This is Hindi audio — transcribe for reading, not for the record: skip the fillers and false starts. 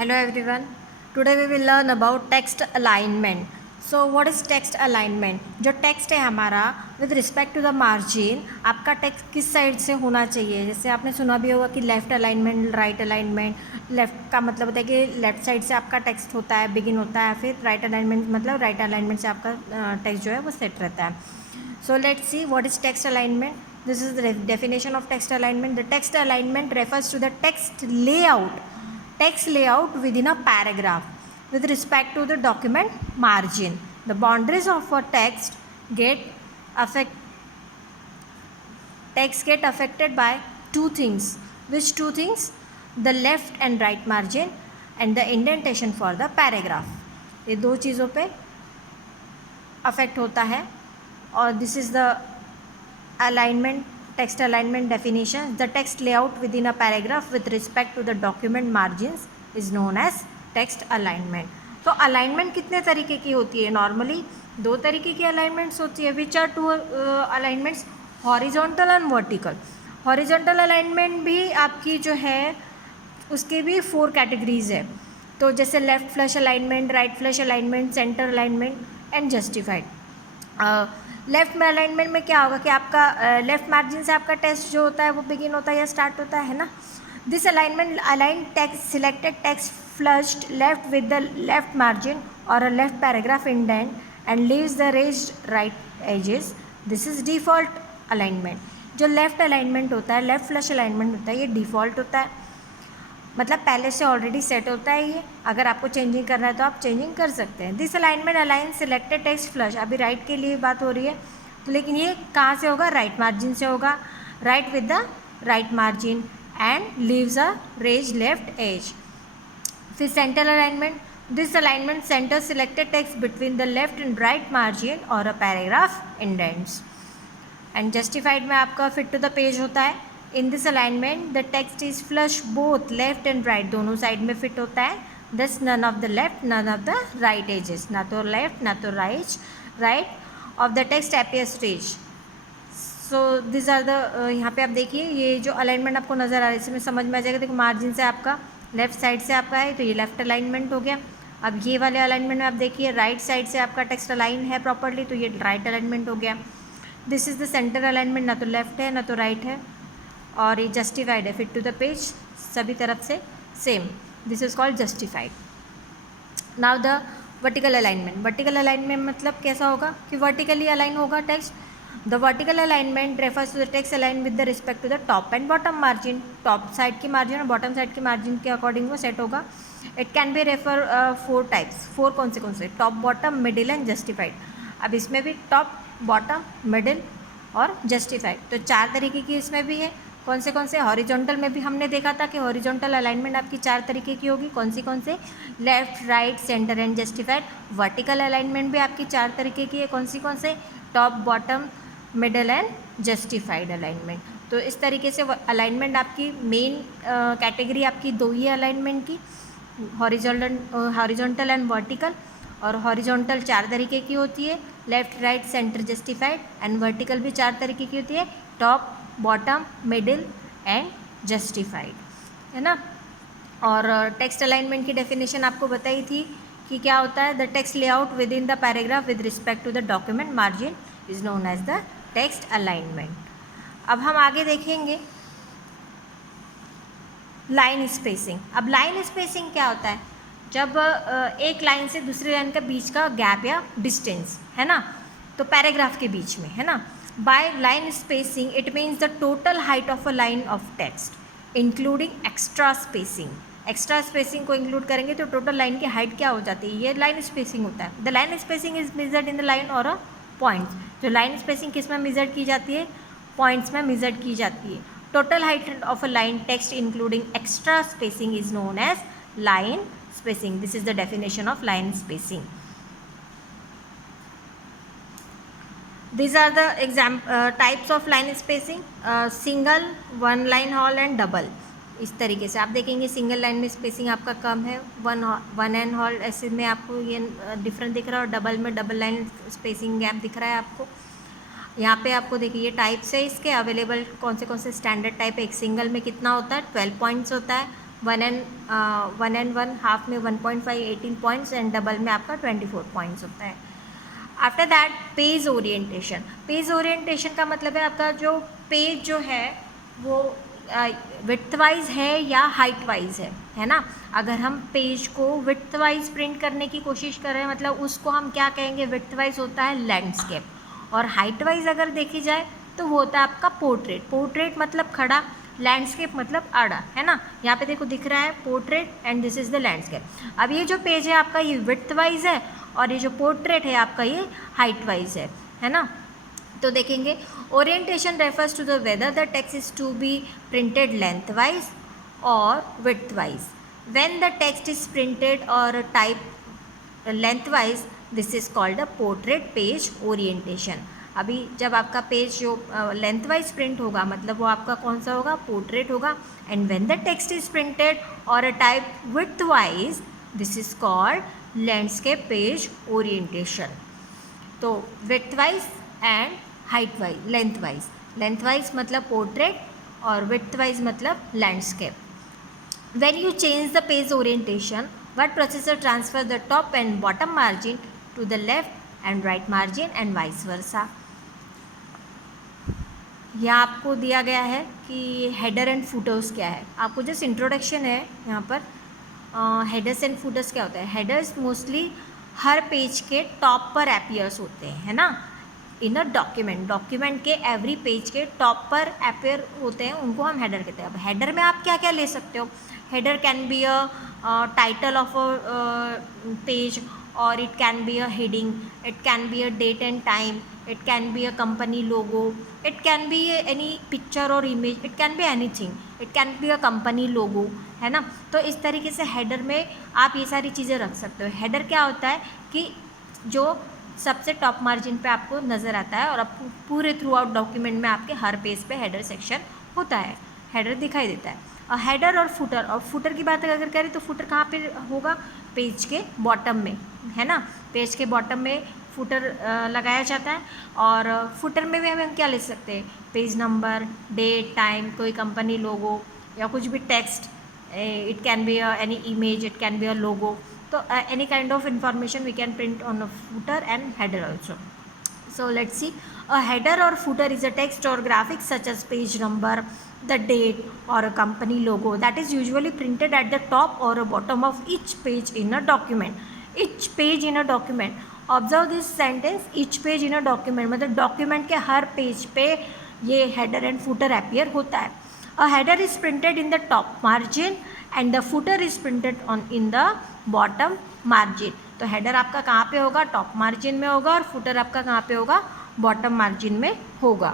Hello everyone. Today we will learn about text alignment. So what is text alignment? जो टेक्स्ट है हमारा with respect to the margin, आपका टेक्स्ट किस साइड से होना चाहिए. जैसे आपने सुना भी होगा कि left alignment, right alignment. Left का मतलब होता है कि लेफ़्ट साइड से आपका टेक्स्ट होता है, बिगिन होता है. फिर राइट अलाइनमेंट मतलब राइट अलाइनमेंट से आपका टेक्स्ट जो है वो सेट रहता है. So let's see what is text alignment. This is the definition of text alignment. The text alignment refers to the text layout within a paragraph with respect to the document margin. The boundaries of a text get affected by two things. Which two things? The left and right margin and the indentation for the paragraph. ये दो चीज़ों पे अफेक्ट होता है. और this is the alignment, text alignment definition. The text layout within a paragraph with respect to the document margins is known as text alignment. तो alignment कितने तरीके की होती है? नॉर्मली दो तरीके की alignments होती है. Which are two alignments? Horizontal and vertical. Horizontal alignment भी आपकी जो है उसके भी 4 कैटेगरीज है. तो जैसे left flush alignment, right flush alignment, centre alignment and justified. Left में अलाइनमेंट में क्या होगा कि आपका लेफ़्ट मार्जिन से आपका टेक्स्ट जो होता है वो बिगिन होता है या स्टार्ट होता है ना. This alignment align text selected text flushed left with the left margin और a left paragraph indent and leaves the ragged right edges. This is default alignment. जो लेफ़्ट अलाइनमेंट होता है, लेफ़्ट फ्लश अलाइनमेंट होता है, ये डिफ़ॉल्ट होता है. मतलब पहले से ऑलरेडी सेट होता है ये. अगर आपको चेंजिंग करना है तो आप चेंजिंग कर सकते हैं. This alignment align selected text flush. अभी राइट के लिए बात हो रही है तो लेकिन ये कहाँ से होगा? राइट मार्जिन से होगा. Right with the right margin and leaves a ragged left edge. फिर centre alignment. This alignment centre selected text between the left and right margin और a paragraph indents. And justified में आपका फिट टू द पेज होता है. In this alignment the text is flush both left and right, दोनों साइड में फिट होता है. This none of the left none of the right edges, ना तो लेफ्ट ना तो right of the text appears stage. So this are the यहाँ पे आप देखिए ये जो अलाइनमेंट आपको नज़र आ रहा है इसमें समझ में आ जाएगा. देखो मार्जिन से आपका लेफ्ट साइड से आपका है तो ये लेफ्ट अलाइनमेंट हो गया. अब ये वाले अलाइनमेंट में आप देखिए राइट साइड से आपका टेक्स्ट अलाइन है प्रॉपरली तो ये राइट अलाइनमेंट हो गया. This is the centre alignment, ना तो लेफ्ट है ना तो राइट है. और ये जस्टिफाइड है, फिट टू द पेज सभी तरफ से same. This is called justified. Now the vertical alignment. Vertical alignment मतलब कैसा होगा कि वर्टिकली अलाइन होगा text. The vertical alignment refers to the text align with the respect to the top and bottom margin. Top side की मार्जिन और बॉटम साइड की मार्जिन के अकॉर्डिंग वो सेट होगा. It can be refer 4 types. 4 कौन से? Top, bottom, middle and justified. अब इसमें भी टॉप, बॉटम, मिडिल और जस्टिफाइड, तो 4 तरीके की इसमें भी है. कौन से? हॉरिजॉन्टल में भी हमने देखा था कि हॉरिजॉन्टल अलाइनमेंट आपकी 4 तरीके की होगी. कौन से? Left, right, centre and justified. Vertical alignment भी आपकी 4 तरीके की है. कौन से? Top, bottom, middle and justified alignment. तो इस तरीके से अलाइनमेंट आपकी मेन कैटेगरी आपकी 2 ही अलाइनमेंट की, हॉरिजॉन्टल एंड वर्टिकल. और हॉरिजॉन्टल 4 तरीके की होती है, left, right, centre, justified. And vertical भी 4 तरीके की होती है, top, bottom, middle and justified, है ना. और टेक्स्ट अलाइनमेंट की डेफिनेशन आपको बताई थी कि क्या होता है. The text layout within the paragraph with respect to the document margin is known as the text alignment. अब हम आगे देखेंगे लाइन स्पेसिंग. अब लाइन स्पेसिंग क्या होता है? जब एक लाइन से दूसरी लाइन का बीच का गैप या डिस्टेंस है ना, तो पैराग्राफ के बीच में है ना. By line spacing, it means the total height of a line of text, including extra spacing. Extra spacing को इंक्लूड करेंगे तो टोटल लाइन की हाइट क्या हो जाती है, ये लाइन स्पेसिंग होता है. The line spacing is measured in the line और अ पॉइंट्स. जो लाइन स्पेसिंग किस में मेजर्ड की जाती है? पॉइंट्स में मेजर्ड की जाती है. Total height of a line text including extra spacing is known as line spacing. This is the definition of line spacing. These are the types of line spacing. Single, one line haul and double. इस तरीके से आप देखेंगे सिंगल लाइन में स्पेसिंग आपका कम है, वन एंड हॉल ऐसे में आपको ये डिफरेंट दिख रहा है, और डबल में डबल लाइन स्पेसिंग गैप दिख रहा है आपको. यहाँ पे आपको देखिए ये टाइप्स है इसके अवेलेबल. कौन से स्टैंडर्ड टाइप है. एक सिंगल में कितना होता है? 12 पॉइंट्स होता है. 1 and 1 हाफ में 1.5 18 पॉइंट्स एंड डबल में आपका 24 पॉइंट्स होता है. After that page orientation. Page orientation का मतलब है आपका जो पेज जो है वो विड्थ वाइज है या हाइट वाइज है ना. अगर हम पेज को विड्थ वाइज प्रिंट करने की कोशिश कर रहे हैं मतलब उसको हम क्या कहेंगे, विड्थ वाइज होता है लैंडस्केप. और हाइट वाइज अगर देखी जाए तो वो होता है आपका पोर्ट्रेट. पोर्ट्रेट मतलब खड़ा, लैंडस्केप मतलब आड़ा, है ना. यहाँ पे देखो दिख रहा है portrait and this is the landscape. अब ये जो पेज है आपका ये विड्थ वाइज है और ये जो पोर्ट्रेट है आपका ये हाइट वाइज है ना. तो देखेंगे orientation refers to the whether the text is to be printed lengthwise और widthwise. When the text is printed और type lengthwise this is called a portrait page orientation. अभी जब आपका पेज जो लेंथ वाइज प्रिंट होगा मतलब वो आपका कौन सा होगा, पोर्ट्रेट होगा. And when the text is printed और a type widthwise this is called landscape page orientation. तो widthwise and heightwise, lengthwise. Lengthwise मतलब पोर्ट्रेट और विड्थ वाइज मतलब landscape. When you change the page orientation what processor transfer the top and bottom margin to the left and right margin and vice versa. यहाँ आपको दिया गया है कि हेडर एंड फुटर्स क्या है. आपको जस्ट इंट्रोडक्शन है यहाँ पर. हेडर्स एंड फुटर्स क्या होता है. हेडर्स मोस्टली हर पेज के टॉप पर अपीयर्स होते हैं, है ना, इन अ डॉक्यूमेंट. डॉक्यूमेंट के एवरी पेज के टॉप पर अपीयर होते हैं, उनको हम हेडर कहते हैं. अब हेडर में आप क्या क्या ले सकते हो. Header can be a title of a page or it can be a heading, it can be a date and time, it can be a company logo, it can be any picture or image, it can be anything, it can be a company logo, है ना. तो इस तरीके से हेडर में आप ये सारी चीज़ें रख सकते हो. हेडर क्या होता है कि जो सबसे टॉप मार्जिन पे आपको नज़र आता है और आप पूरे थ्रू आउट डॉक्यूमेंट में आपके हर पेज पे हेडर सेक्शन होता है, हेडर दिखाई देता है. हेडर और फुटर. और फुटर की बात अगर करें तो फुटर कहाँ पे होगा, पेज के बॉटम में, है ना. पेज के बॉटम में फुटर लगाया जाता है. और फुटर में भी हम क्या ले सकते हैं, पेज नंबर, डेट, टाइम, कोई कंपनी लोगो या कुछ भी text. It can be any image, it can be a logo. तो any kind of information we can print on a footer and header also. So let's see, a header or footer is a text or graphics such as page number, the date or a company logo that is usually printed at the top or a bottom of each page in a document. Each page in a document. Observe this sentence, each page in a document. मतलब document के हर पेज पे ये header and footer appear होता है. A header is printed in the top margin and the footer is printed in the bottom margin. तो हेडर आपका कहाँ पे होगा, टॉप मार्जिन में होगा और फुटर आपका कहाँ पे होगा, बॉटम मार्जिन में होगा.